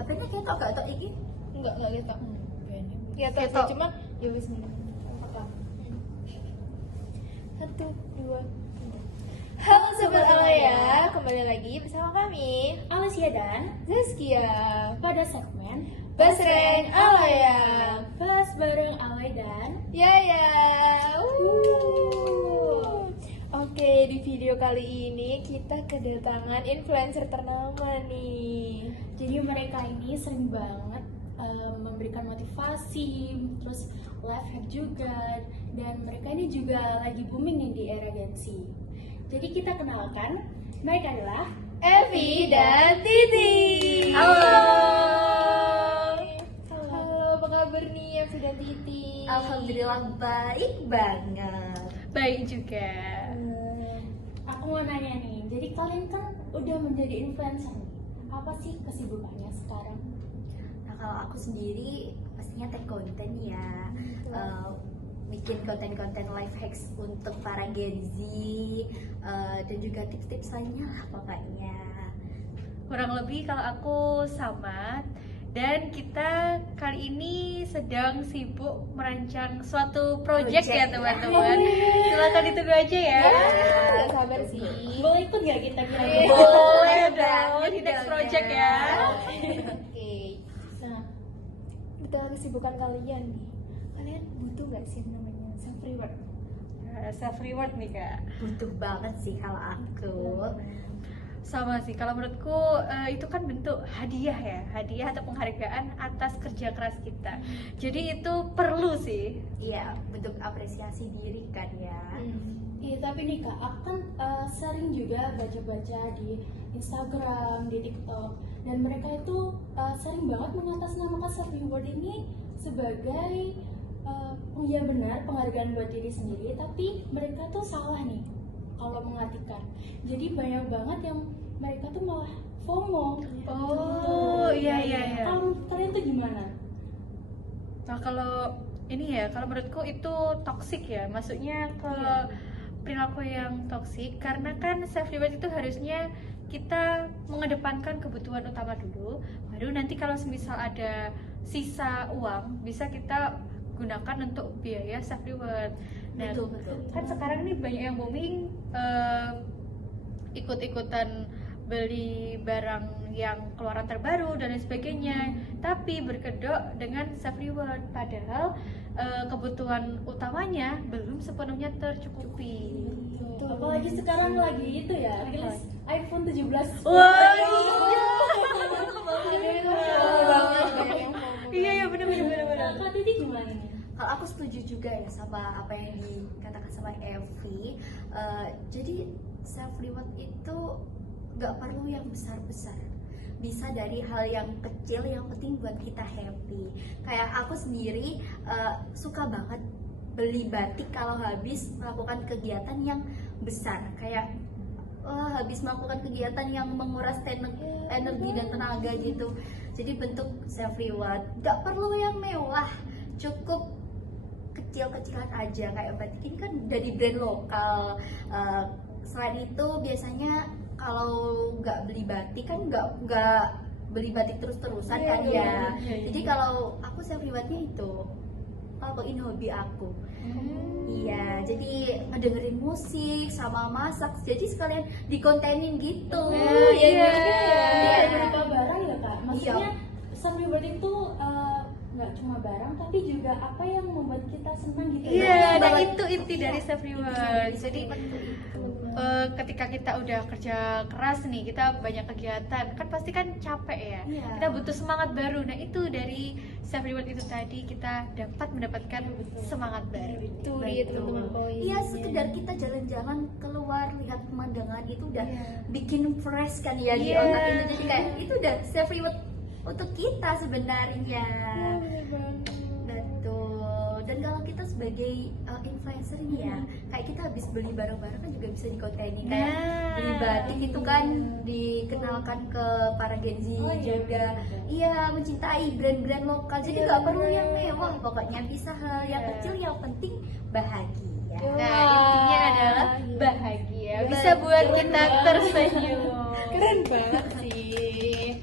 HP-nya ketok gak tok iki? Enggak ketok. Ya Ketok. cuman ya wis apa? 1 2 Halo Sobat Alaya, kembali lagi bersama kami Alicia dan Zaskia pada segmen Basren Alaya Bahas bareng Alay dan Yaya. Oke, di video kali ini kita kedatangan influencer ternama nih. jadi mereka ini sering banget memberikan motivasi, terus life hack juga, dan mereka ini juga lagi booming nih di era Gen Z. Jadi kita kenalkan, mereka adalah Evi dan Titi. Halo. Halo, apa kabar nih Evi dan Titi? Alhamdulillah baik banget. Baik juga. Aku mau nanya nih, jadi kalian kan udah menjadi influencer nih. Apa sih kesibukannya sekarang? Nah kalau aku sendiri pastinya tag konten ya. Bikin konten-konten life hacks untuk para Gen Z dan juga tips-tips lainnya lah pokoknya. Kurang lebih kalau aku sama. Dan kita kali ini sedang sibuk merancang suatu project ya teman-teman. Silakan ditunggu aja ya. Gak sabar sih. Boleh ikut gak kita kira-kira? Boleh dong banget di next dong project ya. ya. Oke, Nah, betul kesibukan kalian nih. Kalian butuh nggak sih namanya self reward? Self reward nih kak. Butuh banget sih kalau aku. Sama sih, kalau menurutku itu kan bentuk hadiah ya, hadiah atau penghargaan atas kerja keras kita. Jadi itu perlu sih. Iya, bentuk apresiasi diri kan ya. iya tapi nih kak, aku kan sering juga baca-baca di Instagram, di TikTok, dan mereka itu sering banget mengatasnamakan self reward ini sebagai ya benar penghargaan buat diri sendiri, tapi mereka tuh salah nih kalau mengartikan. Jadi banyak banget yang mereka tuh malah FOMO. Oh, iya. Kalau kalian tuh gimana? Nah kalau ini ya, kalau menurutku itu toksik ya, maksudnya ke perilaku yang toksik, karena kan self reward itu harusnya kita mengedepankan kebutuhan utama dulu, baru nanti kalau misal ada sisa uang bisa kita gunakan untuk biaya self reward. Nah, Betul. kan sekarang nih banyak yang booming ikut-ikutan beli barang yang keluaran terbaru dan lain sebagainya, tapi berkedok dengan self reward, padahal kebutuhan utamanya belum sepenuhnya tercukupi. Apalagi sekarang lagi itu ya, rilis iPhone 17. Wah, Iya. iya benar. Kak Titi gimana nih? Kalau aku setuju juga ya sama apa yang dikatakan sama Evi. Jadi self reward itu nggak perlu yang besar-besar. Bisa dari hal yang kecil yang penting buat kita happy. Kayak aku sendiri suka banget beli batik kalau habis melakukan kegiatan yang besar. Kayak habis melakukan kegiatan yang menguras energi dan tenaga gitu. Jadi bentuk self reward. Nggak perlu yang mewah, cukup kecil-kecilan aja. Kayak batik ini kan dari brand lokal. Selain itu biasanya kalau nggak beli batik kan nggak beli batik terus-terusan kan ya. Jadi kalau aku self rewardnya itu lakuin hobi aku. Iya, jadi ngedengerin musik sama masak. Jadi sekalian dikontenin gitu. Iya. Berupa barang ya kak. Maksudnya self reward itu nggak cuma barang, tapi juga apa yang membuat kita senang gitu. Iya, dan banget. itu inti dari self reward. Jadi ketika kita udah kerja keras nih, kita banyak kegiatan, kan pasti kan capek ya. Iya. Kita butuh semangat baru. Nah itu dari self reward itu tadi kita dapat mendapatkan semangat baru. Itu dia teman-teman poinnya. Iya, sekedar kita jalan-jalan keluar lihat pemandangan itu udah bikin fresh kan ya di Iya. otak itu. Jadi kayak itu udah self reward untuk kita sebenarnya. Betul. Dan kalau kita sebagai influencer ini ya, kayak kita habis beli barang-barang kan juga bisa dikontenin. Kayak beli batik itu kan dikenalkan ke para Gen Z juga. Iya, mencintai brand-brand lokal. Jadi nggak perlu yang mewah, pokoknya bisa hal yang kecil yang penting bahagia. Nah intinya adalah bahagia, bisa buat kita tersenyum. Keren banget sih.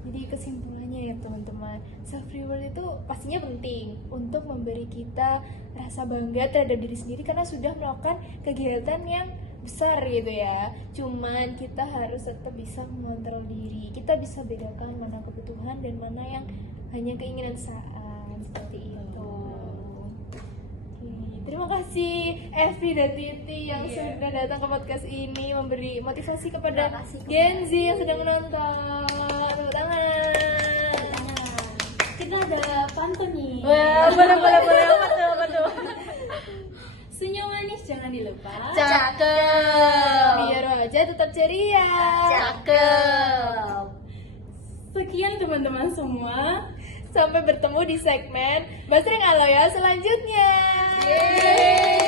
Jadi kesimpulannya ya teman-teman, self reward itu pastinya penting untuk memberi kita rasa bangga terhadap diri sendiri karena sudah melakukan kegiatan yang besar gitu ya. Cuman kita harus tetap bisa mengontrol diri. Kita bisa bedakan mana kebutuhan dan mana yang hanya keinginan saat, seperti itu. Oke, terima kasih Evi dan Titi yang sudah datang ke podcast ini memberi motivasi kepada Terima kasih Gen Z yang sedang menonton. Tepuk tangan. Kita ada pantun nih. Wah, boleh apa tuh? Senyum manis jangan dilupa. Cakep. Biar wajah tetap ceria. Cakep. Sekian teman-teman semua. Sampai bertemu di segmen Basreng Aloya selanjutnya. Yeay.